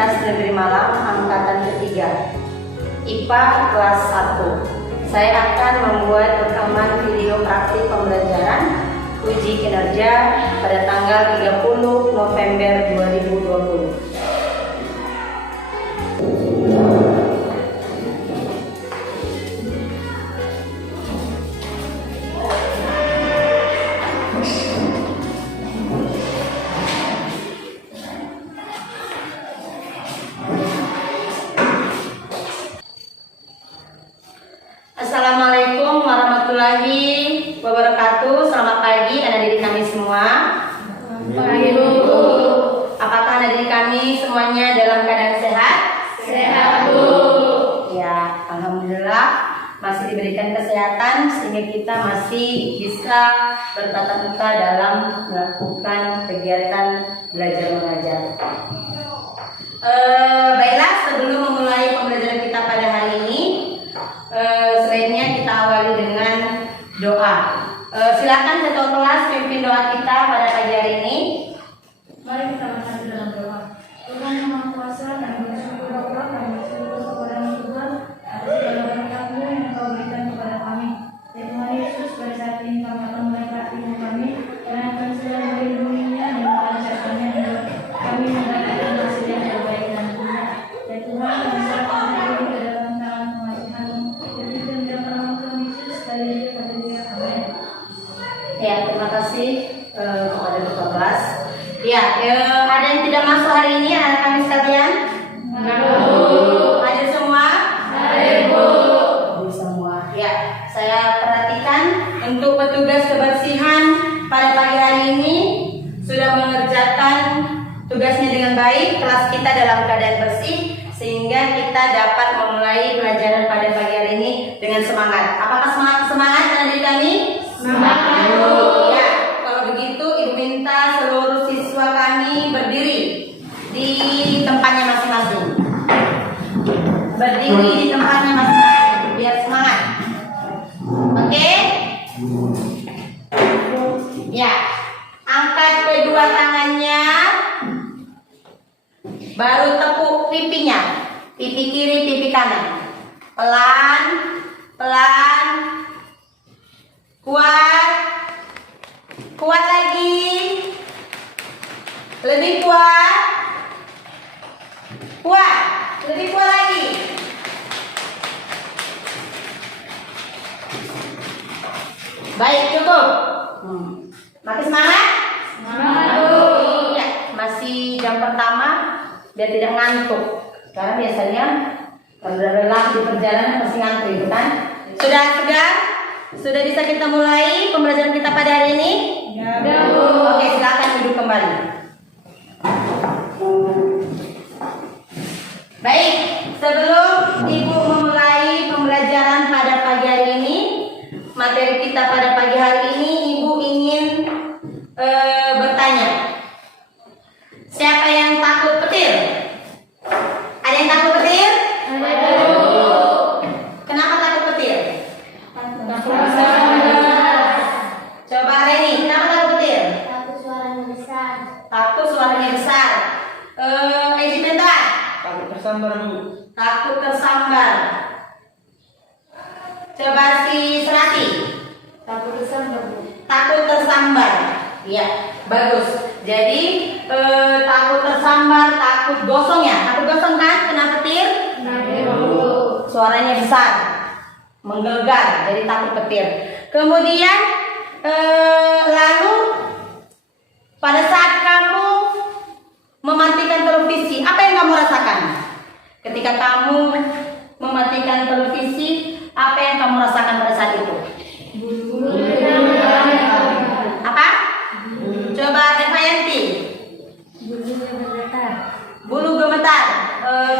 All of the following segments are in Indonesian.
Universitas Negeri Malang angkatan ketiga, IPA kelas 1. Saya akan membuat rekaman video praktik pembelajaran uji kinerja pada tanggal 30 November 2020. Assalamualaikum warahmatullahi wabarakatuh. Selamat pagi anak didik kami semua. Pagi Bu. Apakah anak didik kami semuanya dalam keadaan sehat? Sehat Bu. Ya, alhamdulillah masih diberikan kesehatan sehingga kita masih bisa bertatap muka dalam melakukan kegiatan belajar mengajar. Baiklah, sebelum memulai pembelajaran kita pada hari ini, sebaiknya kita awali dengan doa. Silakan ketua kelas pimpin doa kita pada pagi hari ini. Mari kita bersatu dalam doa. Tuhan yang Maha Kuasa, kami bersyukur Allah, kami bersyukur kepada Tuhan atas segala berkat-Mu yang Engkau berikan kepada kami. Ya Tuhan Yesus, pada saat ini kami akan memberkati kami, dan akan selalu melindunginya dan melancarkannya dalam kami mendapatkan hasil yang terbaik dan benar. Ya Tuhan, kami serahkan diri ke dalam tangan pengasihan-Mu. Demikian dalam nama Tuhan Yesus, sekali lagi pada dia. Amin. Ya, terima kasih kepada ketua kelas. Ya, ada yang tidak masuk hari ini anak kami sekalian? Ada semua? Ada Bu. Ada semua. Ya, saya perhatikan untuk petugas kebersihan pada pagi hari ini sudah mengerjakan tugasnya dengan baik. Kelas kita dalam keadaan bersih sehingga kita dapat memulai pelajaran pada pagi hari ini dengan semangat. Apakah semangat anak didik kami? Semangat. Ya, kalau begitu Ibu minta seluruh siswa kami berdiri di tempatnya masing-masing. Berdiri di tempatnya masing-masing biar semangat. Oke? Ya, angkat kedua tangannya, baru tepuk pipinya, pipi kiri, pipi kanan. Pelan, pelan, kuat, kuat lagi, lebih kuat, kuat, lebih kuat lagi. Baik, cukup. Makin semangat? Semangat Bu. Ya, masih jam pertama biar tidak ngantuk. Karena biasanya kalau udah lelah di perjalanan pasti ngantuk itu kan. Sudah segar? Sudah bisa kita mulai pembelajaran kita pada hari ini? Ya Bu. Oke, silakan duduk kembali. Baik, sebelum Ibu memulai pembelajaran pada pagi hari ini, materi kita pada pagi hari ini, Ibu ingin bertanya. Siapa yang takut petir? Ada yang takut petir? Ada Bu. Kenapa takut petir? Takut Coba Reni, kenapa takut petir? suaranya besar. Takut suaranya besar. Ejimenta? Takut tersambar Bu. Takut tersambar. Coba si Serati. Takut tersambar Bu. Takut tersambar. Iya, bagus. Jadi takut tersambar, takut gosong ya. Takut gosong kan? Kena petir? Ada Bu. Suaranya besar, menggelegar. Jadi takut petir. Kemudian lalu pada saat kamu mematikan televisi, apa yang kamu rasakan? Ketika kamu mematikan televisi, apa yang kamu rasakan pada saat itu? Apa? Coba Devayanti. Bulunya bergetar. Bulu gemetar.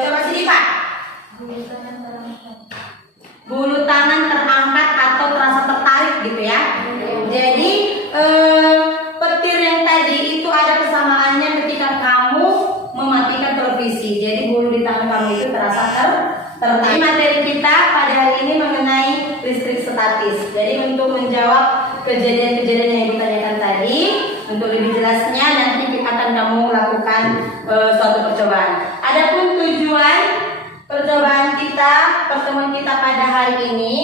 Coba si Diva. Bulu tangan terangkat. Bulu tangan terangkat atau terasa tertarik gitu ya. Jadi petir yang tadi itu ada kesamaannya ketika kamu mematikan televisi. Jadi bulu di tangan kamu itu terasa tertarik. Materi kita pada hari ini mengenai listrik statis. Jadi untuk menjawab kejadian-kejadian yang ditanyakan tadi, untuk lebih jelasnya nanti akan kamu lakukan suatu percobaan. Adapun pertemuan kita pada hari ini.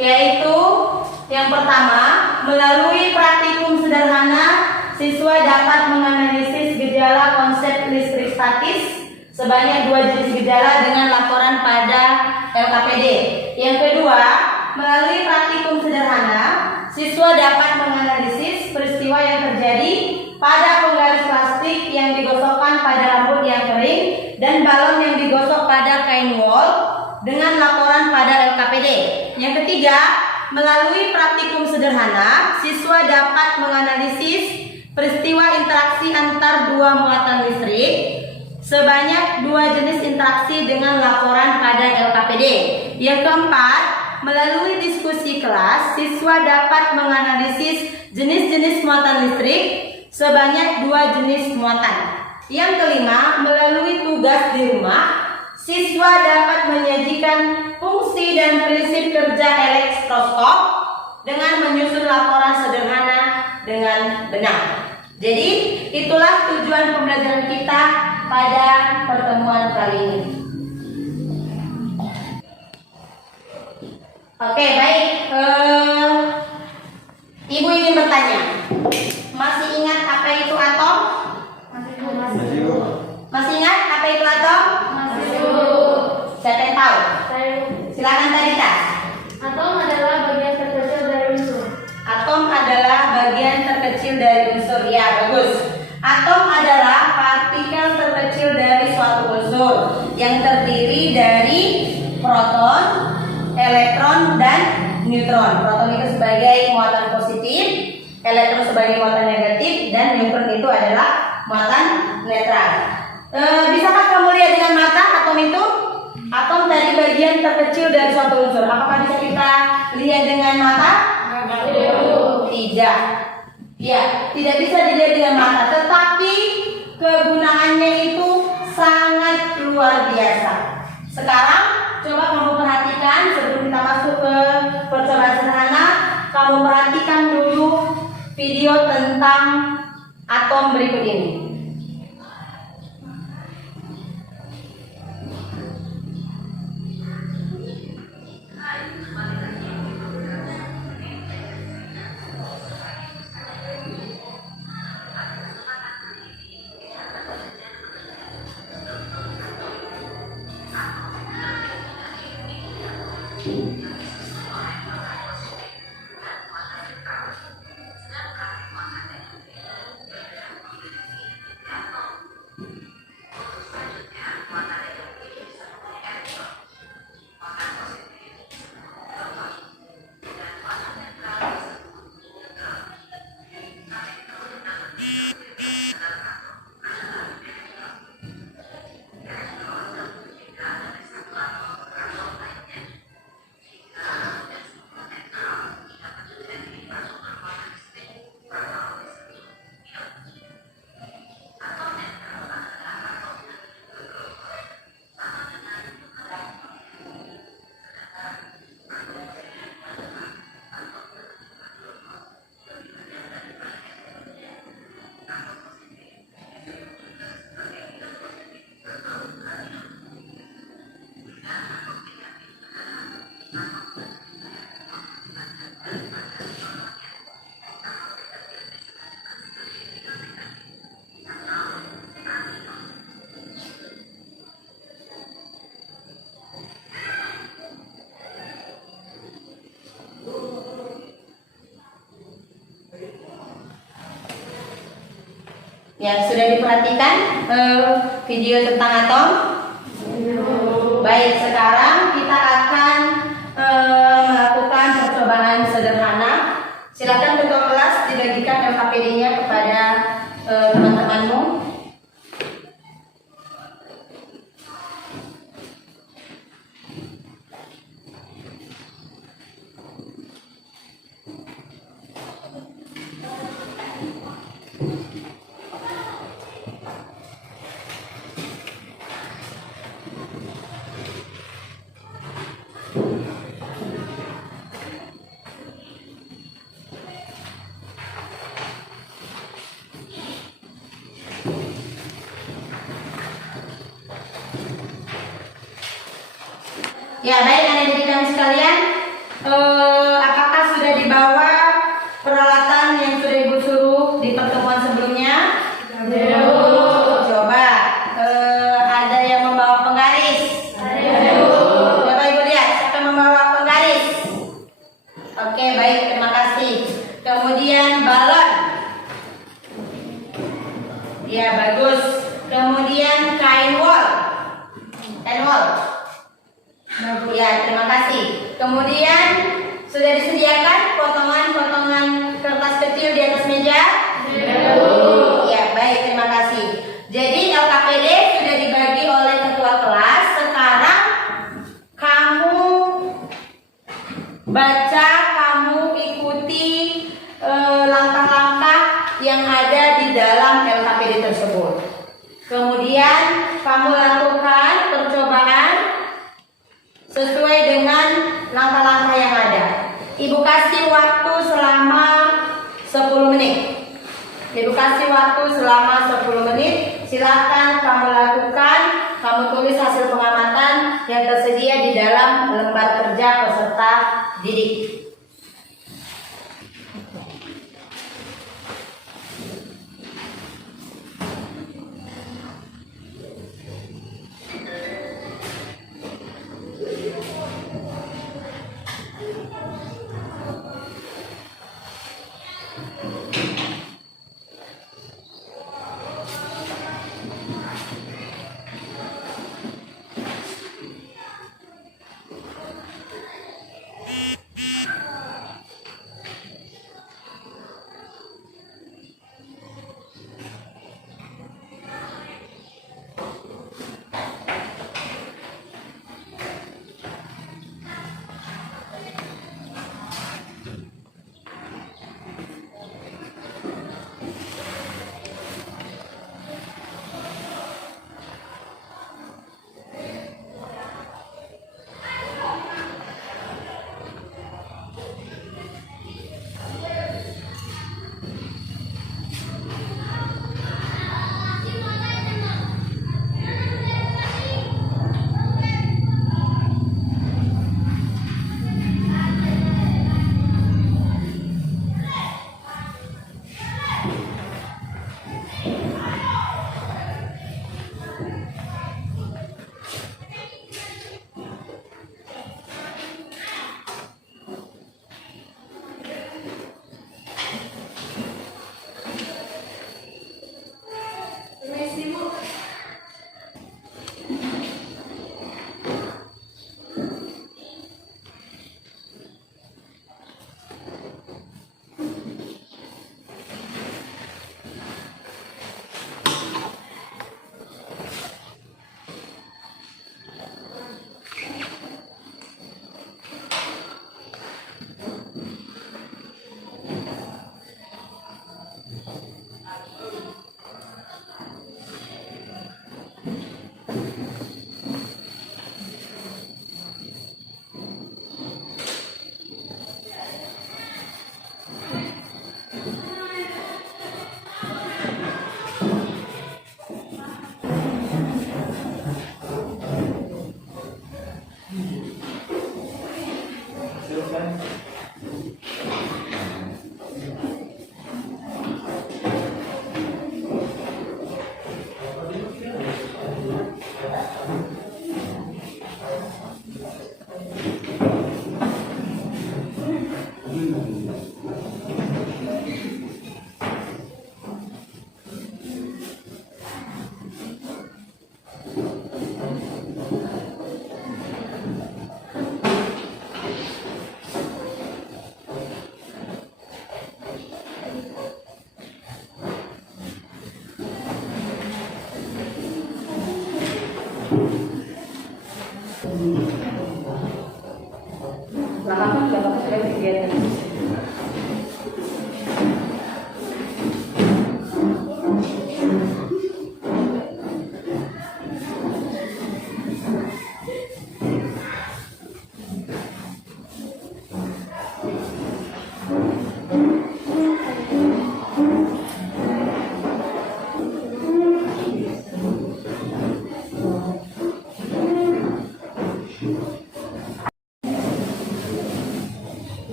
Yaitu yang pertama, melalui praktikum sederhana, siswa dapat menganalisis gejala konsep listrik statis sebanyak 2 jenis gejala dengan laporan pada LKPD. Yang kedua, melalui praktikum sederhana, siswa dapat menganalisis peristiwa yang terjadi pada penggaris plastik yang digosokkan pada rambut yang kering dan balon yang digosok pada kain wol dengan laporan pada LKPD. Yang ketiga, melalui praktikum sederhana, siswa dapat menganalisis peristiwa interaksi antar 2 muatan listrik sebanyak 2 jenis interaksi dengan laporan pada LKPD. Yang keempat, melalui diskusi kelas, siswa dapat menganalisis jenis-jenis muatan listrik sebanyak 2 jenis muatan. Yang kelima, melalui tugas di rumah, siswa dapat menyajikan fungsi dan prinsip kerja elektroskop dengan menyusun laporan sederhana dengan benar. Jadi, itulah tujuan pembelajaran kita pada pertemuan kali ini. Oke, baik. Ibu ingin bertanya. Masih ingat apa itu atom? Masih ingat apa itu atom? Siapa yang tahu? Silakan Tadita. Atom adalah bagian terkecil dari unsur. Atom adalah bagian terkecil dari unsur. Ya, bagus. Atom adalah partikel terkecil dari suatu unsur yang terdiri dari proton, elektron, dan neutron. Proton itu sebagai muatan positif, elektron sebagai muatan negatif, dan neutron itu adalah muatan netral. Bisakah kamu lihat dengan mata atom itu? Atom tadi bagian terkecil dari suatu unsur. Apakah bisa kita lihat dengan mata? Tidak. Ya, tidak bisa dilihat dengan mata. Tetapi kegunaannya itu sangat luar biasa. Sekarang coba kamu perhatikan sebelum kita masuk ke percobaan sederhana. Kamu perhatikan dulu video tentang atom berikut ini. Yang sudah diperhatikan video tentang atom? Baik, sekarang kita akan melakukan percobaan sederhana. Silakan ketua kelas dibagikan LKPD-nya kepada teman-temanmu. Ya baik adik-adik kami sekalian, apakah sudah dibawa peralatan yang sudah ibu suruh di pertemuan sebelumnya? Coba ada yang membawa penggaris? Coba ibu lihat siapa yang membawa penggaris? Oke baik, terima kasih. Kemudian balon. Ya bagus. Kemudian kain wol. Ya, terima kasih. Kemudian sudah disediakan potongan-potongan kertas kecil di atas meja? Ya, baik, terima kasih. Jadi LKPD sudah dibagi oleh ketua kelas. Sekarang kamu baca, kamu ikuti langkah-langkah yang ada di dalam LKPD tersebut. Kemudian kamu lakukan percobaan sesuai dengan langkah-langkah yang ada. Ibu kasih waktu selama 10 menit. Ibu kasih waktu selama 10 menit. Silakan kamu lakukan. Kamu tulis hasil pengamatan yang tersedia di dalam lembar kerja peserta didik.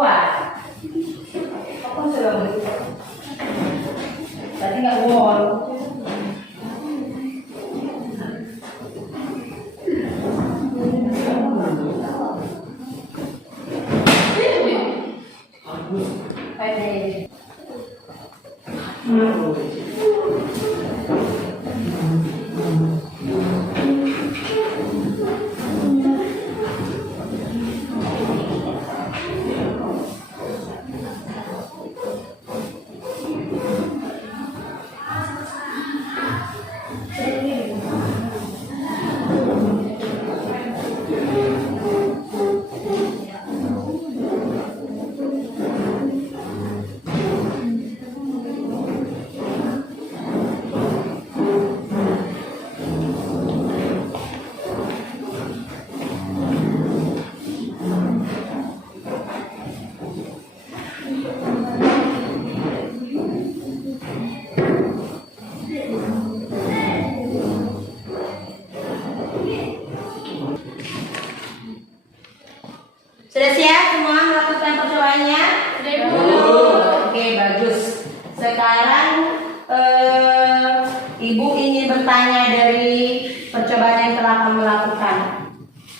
kuat. Apa sudah tadi nggak wall. Sudah siap semua melakukan percobaannya? Sudah dulu. Oke, bagus. Sekarang Ibu ingin bertanya dari percobaan yang telah kamu lakukan.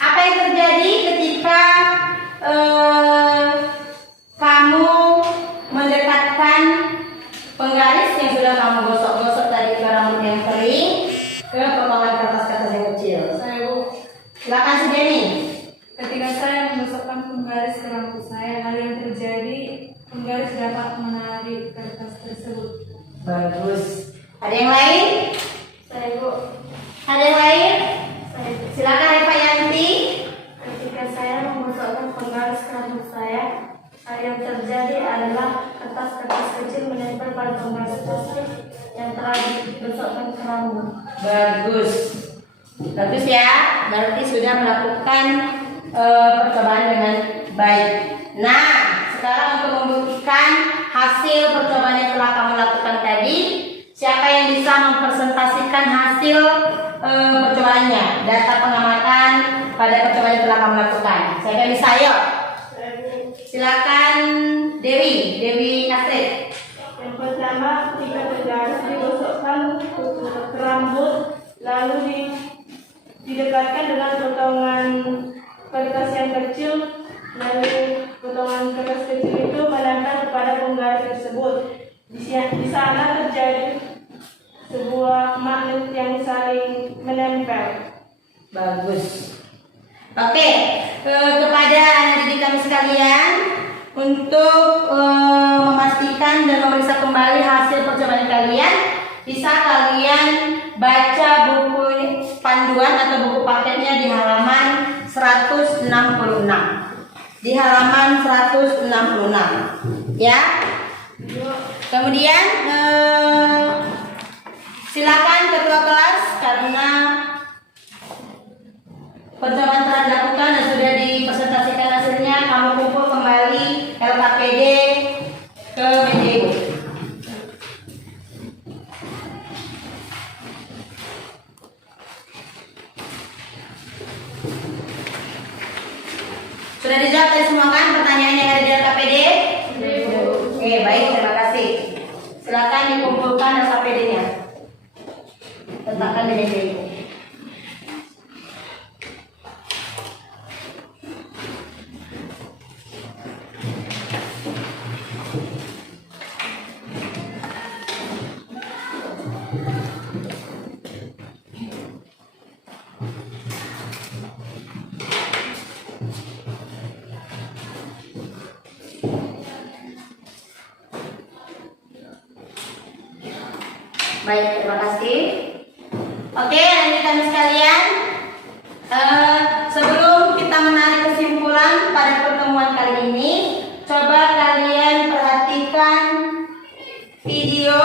Apa yang terjadi ketika kamu mendekatkan penggaris yang sudah kamu gosok-gosok tadi ke rambut yang kering ke potongan kertas-kertas yang kecil? Saya, Bu. Silakan si Denny. Ketika saya menggosokkan penggaris ke rambut saya, hal yang terjadi, penggaris dapat menarik kertas tersebut. Bagus. Ada yang lain? Saya, Bu. Ada yang lain? Saya, Silakan Eva Yanti. ketika saya menggosokkan penggaris ke rambut saya, hal yang terjadi adalah kertas-kertas kecil menempel pada penggaris tersebut yang telah digosokkan ke rambut. Bagus. Bagus ya. Berarti sudah melakukan percobaan dengan baik. Nah, sekarang untuk membuktikan hasil percobaan yang telah kamu lakukan tadi, siapa yang bisa mempresentasikan hasil percobaannya, data pengamatan pada percobaan yang telah kamu lakukan? Siapa yang bisa? Ayo. Silakan Dewi Astrid. Yang pertama, ketika penggaris digosokkan ke rambut, lalu didekatkan dengan potongan kertas yang kecil, lalu potongan kertas kecil itu menempel kepada penggaris tersebut. Di sana terjadi sebuah magnet yang saling menempel. Bagus. Oke, kepada anak didik kami sekalian, untuk memastikan dan memeriksa kembali hasil percobaan kalian, bisa kalian baca buku panduan atau buku paketnya di halaman 166. Di halaman 166, ya. Kemudian silakan ketua kelas, karena percobaan telah dilakukan dan sudah dipresentasikan hasilnya, kamu kumpul kembali LKPD ke meja ibu. Sudah dijawab tadi semua kan pertanyaan yang ada di LKPD? Oke, baik, terima kasih. Silakan dikumpulkan LKPD-nya. Letakkan di meja ibu. Baik, terima kasih. Oke, adik kami sekalian, sebelum kita menarik kesimpulan pada pertemuan kali ini, coba kalian perhatikan video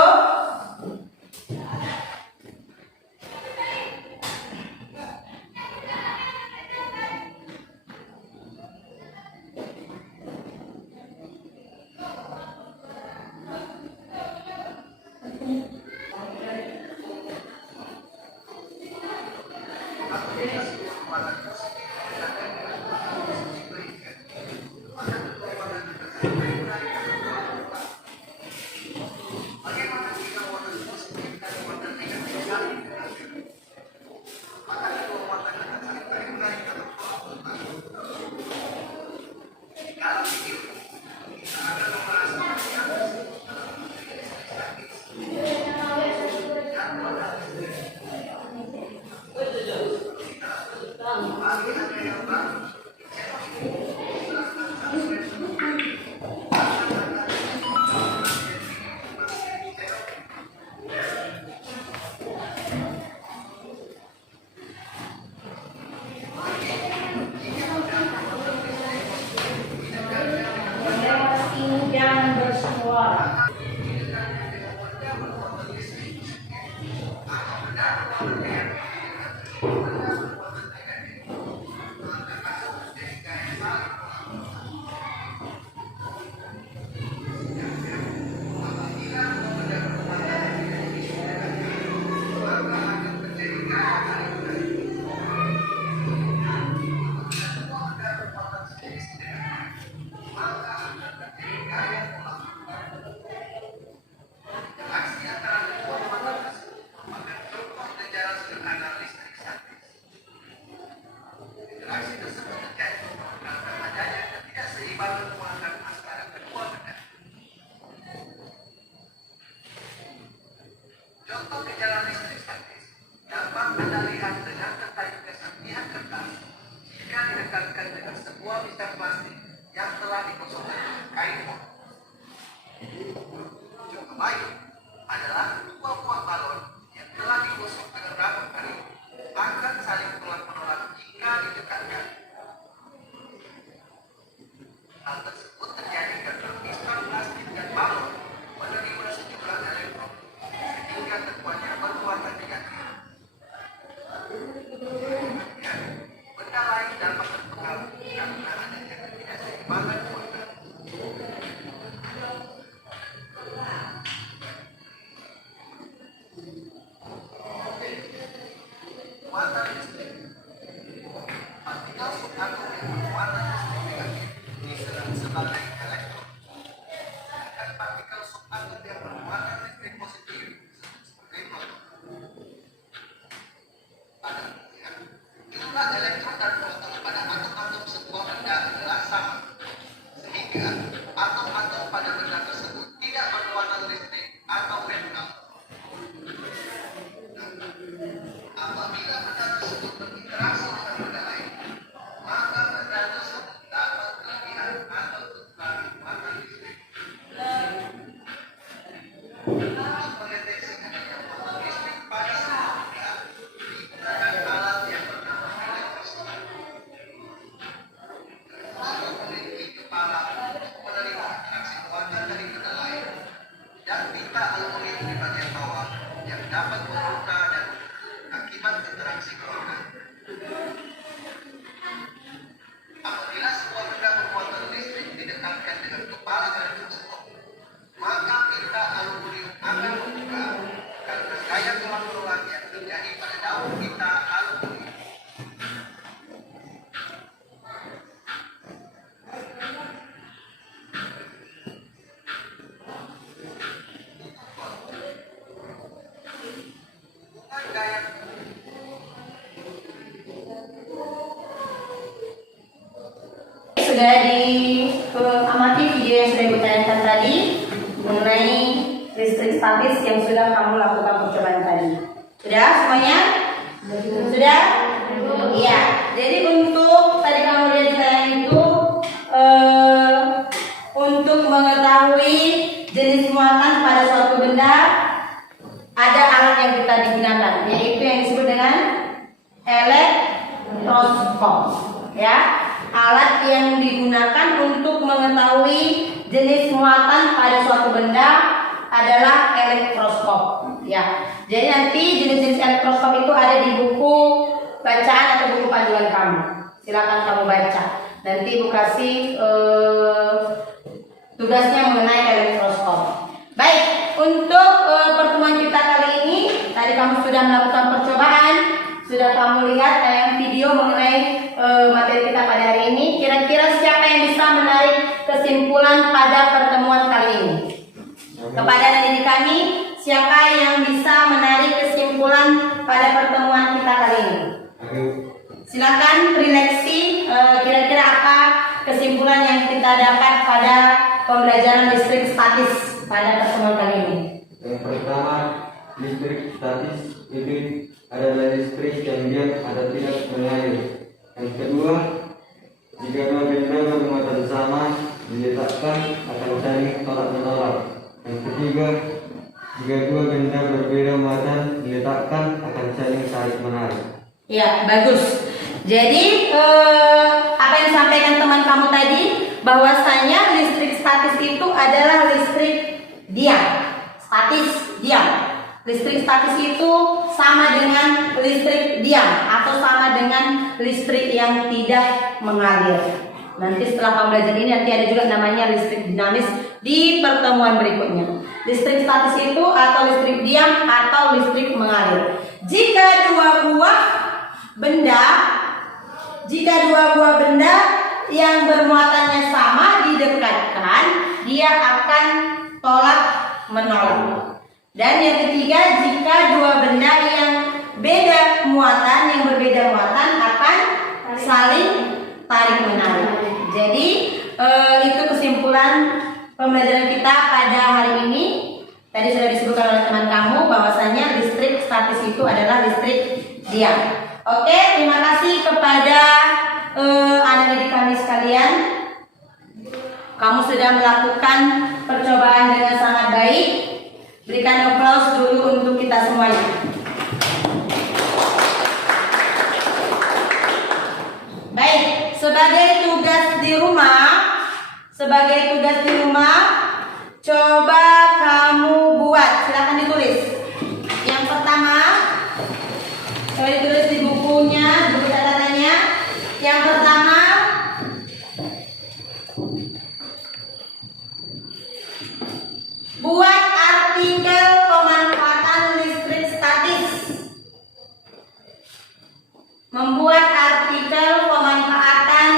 kain. Contoh baik adalah dua buah balon yang telah digosok dengan rambut kering akan saling menolak jika didekatkan. Hal tersebut terjadi karena piston plastik dan balon menerima sejumlah elektron sehingga terkuatnya bermuatan negatif. Kemudian, benda lain dapat terpengaruh karena adanya ketidakseimbangan muatan. Muatan listrik. Partikel subatom yang bermuatan listrik negatif disebut sebagai elektron. Sedangkan partikel subatom yang bermuatan listrik positif disebut sebagai proton. Pada umumnya, jumlah elektron dan proton pada atom-atom sebuah benda adalah sama, sehingga atom-atom pada benda tersebut tidak bermuatan listrik atau neutral. Apabila benda tersebut berinteraksi dengan benda lain, maka benda tersebut dapat kelebihan atau kekurangan muatan listrik. Untuk mendeteksi adanya muatan listrik pada sebuah benda, digunakan alat yang bernama elektroskop. Elektroskop memiliki kepala untuk menerima interaksi muatan dari benda lain dan pita aluminium di bagian bawah yang dapat membuka dan akibat interaksi keduanya. Apabila sebuah benda bermuatan listrik didekatkan dengan kepala elektroskop, maka pita aluminium akan membuka karena gaya tolak ruang yang terjadi pada daun pita aluminium. Hubungan gaya Sudah diamati video yang sudah ditayangkan tadi mengenai listrik statis yang sudah kamu lakukan percobaan tadi. Sudah semuanya? Sudah? Iya. Jadi untuk tadi kamu lihat di tayangan itu untuk mengetahui jenis muatan pada suatu benda ada alat yang kita digunakan, yaitu yang disebut dengan elektroskop. Ya. Alat yang digunakan untuk mengetahui jenis muatan pada suatu benda adalah elektroskop. Ya, jadi nanti jenis-jenis elektroskop itu ada di buku bacaan atau buku panduan kamu. Silakan kamu baca. Nanti Ibu kasih tugasnya mengenai elektroskop. Baik, untuk pertemuan kita kali ini, tadi kamu sudah melakukan percobaan, sudah kamu lihat tayang video mengenai materi kita pada hari ini. Kira-kira siapa yang bisa menarik kesimpulan pada pertemuan kali ini? Kepada adik kami, siapa yang bisa menarik kesimpulan pada pertemuan kita kali ini? Silakan refleksi, kira-kira apa kesimpulan yang kita dapat pada pembelajaran listrik statis pada pertemuan kali ini? Yang pertama, listrik statis itu adalah listrik yang diam atau tidak mengalir. Yang kedua, jika dua benda bermuatan sama diletakkan akan saling tolak menolak. Yang ketiga, jika dua benda berbeda muatan diletakkan akan saling tarik menarik. Ya, bagus. Jadi apa yang disampaikan teman kamu tadi, bahwasanya listrik statis itu adalah listrik diam. Statis diam. Listrik statis itu sama dengan listrik diam atau sama dengan listrik yang tidak mengalir. Nanti setelah kamu belajar ini nanti ada juga namanya listrik dinamis di pertemuan berikutnya. Listrik statis itu atau listrik diam atau listrik mengalir. Jika dua buah benda yang bermuatannya sama didekatkan, dia akan tolak menolak. Dan yang ketiga, jika dua benda yang berbeda muatan akan saling tarik menarik. Jadi itu kesimpulan pembelajaran kita pada hari ini. Tadi sudah disebutkan oleh teman kamu bahwasanya listrik statis itu adalah listrik diam. Oke, terima kasih kepada anak didik kami sekalian. Kamu sudah melakukan percobaan dengan sangat baik. Berikan aplaus dulu untuk kita semuanya. Baik, sebagai tugas di rumah, coba kamu buat. Silakan ditulis. Yang pertama, coba ditulis di bukunya, buku catatannya. Yang pertama, buat artikel pemanfaatan listrik statis. Membuat artikel pemanfaatan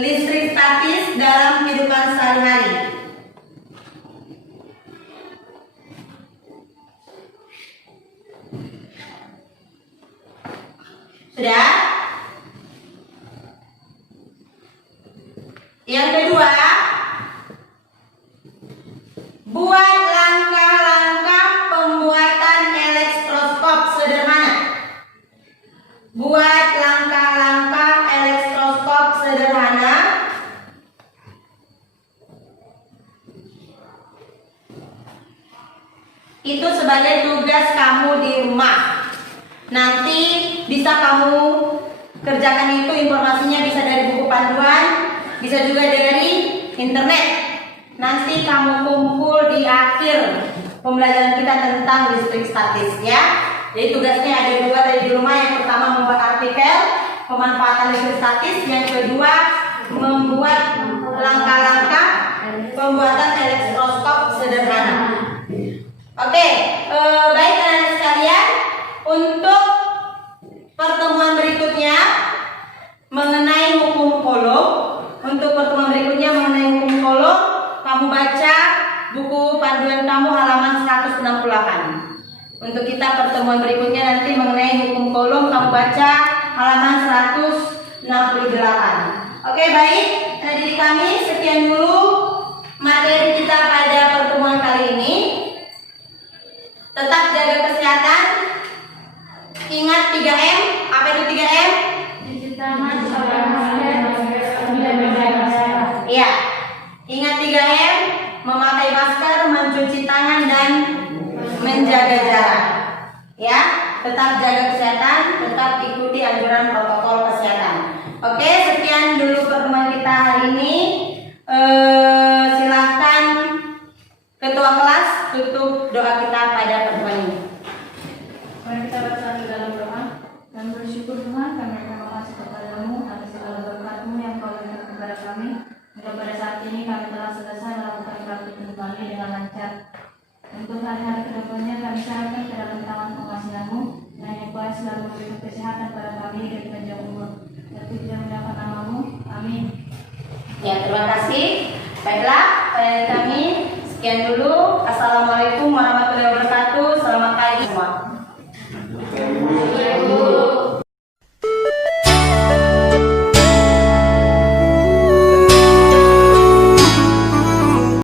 listrik statis dalam kehidupan sehari-hari. Sudah? Yang kedua, buat langkah-langkah pembuatan elektroskop sederhana. Buat langkah-langkah elektroskop sederhana. Itu sebagai tugas kamu di rumah. Nanti bisa kamu kerjakan itu, informasinya bisa dari buku panduan, bisa juga dari internet. Nanti kamu kumpul di akhir pembelajaran kita tentang listrik statis ya. Jadi tugasnya ada dua dari di rumah. Yang pertama membuat artikel pemanfaatan listrik statis. Yang kedua membuat langkah-langkah pembuatan elektroskop sederhana. Oke, baik anak-anak sekalian. Untuk pertemuan berikutnya mengenai hukum Coulomb. Untuk pertemuan berikutnya mengenai hukum Coulomb, kamu baca buku panduan kamu halaman 168. Untuk kita pertemuan berikutnya nanti mengenai hukum Coulomb, kamu baca halaman 168. Oke, baik. Jadi kami sekian dulu materi kita pada pertemuan kali ini. Tetap jaga kesehatan. Ingat 3M. Apa itu 3M? Cuci tangan, pakai masker, dan menjaga jarak. Iya. Ingat 3M, memakai masker, mencuci tangan dan menjaga jarak. Ya, tetap jaga kesehatan, tetap ikuti anjuran protokol kesehatan. Oke, sekian dulu pertemuan kita hari ini. Silakan ketua kelas tutup doa kita pada pertemuan ini. Mari kita bersatu dalam doa. Kami bersyukur Tuhan, kami terima kasih kepadamu atas segala berkat-Mu yang Kau berikan kepada kami. Hingga pada saat ini kami telah selesai melakukan praktik kami dengan lancar. Untuk hari-hari kedepannya kami serahkan ke dalam tangan pengasihan-Mu, dan yang Kau selalu memberikan kesehatan pada kami dan panjang umur. Terpujilah mendapat nama-Mu. Amin. Ya, terima kasih. Baiklah, dari kami sekian dulu. Assalamualaikum